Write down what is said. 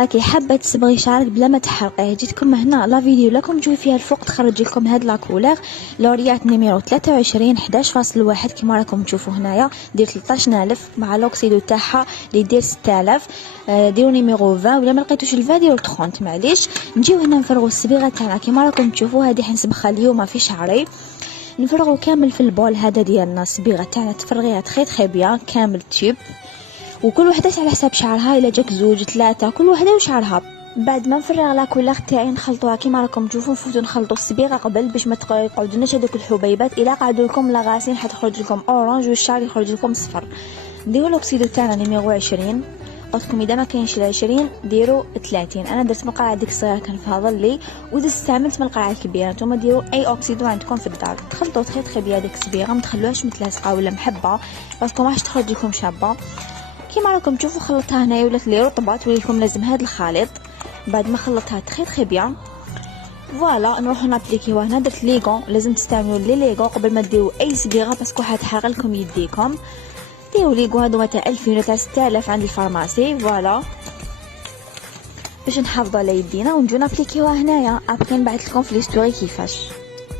راكي حابه تصبغي شعرك بلا ما تحرقيه، جيتكم هنا لا فيديو لكم تجوي فيها الفوق تخرج لكم هاد لا كولور لوريات نيميرو 23 11.1 كيما راكم تشوفوا هنايا. دير 13000 مع لوكسيدو تاعها اللي دير 6000. ديروا نيميرو 20 ولا ما لقيتوش الفا ديروا 30 معليش. نجيو هنا نفرغوا الصبيغه تاعنا كيما راكم تشوفوا. هذه حنسبخها اليوم في شعري، نفرغوا كامل في البول هذا ديالنا. الصبيغه تاعنا تفرغيها تخي بيان كامل تيوب، وكل وحده على حساب شعرها. الا جاك 2 3 كل وحده وشعرها. بعد ما نفرغ لا كولور تاعي نخلطوها كيما راكم تشوفوا. نفوتوا نخلطوا الصبيغه قبل باش ما يقعدوناش هذوك الحبيبات. الا قعدوا لكم لا غاسين حتخرج لكم اورانج والشعر يخرج لكم صفر. نديروا لوكسيدو تاعنا نيميرو 20. قلت لكم اذا ما كاينش 20 ديروا 30. انا درت مقعه ديك الصغيره كان فاضل لي ودرت استعملت مقعه كبيره. نتوما ديروا اي اوكسيدو عندكم في الدار. تخلطوا تخي بيا ديك الصبيغه، ما تخلوهاش متلاصقه ولا محبه باسكو ما راح تخرج لكم شابه. كيما راكم تشوفوا خلطتها هنايا ولات لي رطبه. توليكم لازم هذا الخليط. بعد ما خلطتها تخي بيان فوالا نروحو نابليكيوها. هنا درت ليغون، لازم تستعملوا لي ليغون قبل ما ديروا اي صبيغه باسكو حتحرق لكم يديكم. ديروا ليغون هادو تاع 2000 ولا تاع 6000 عند الفارماسي فوالا باش نحافظوا على يدينا ونجيو نابليكيوها هنايا. ابخي نبعث لكم في لي ستوري كيفاش.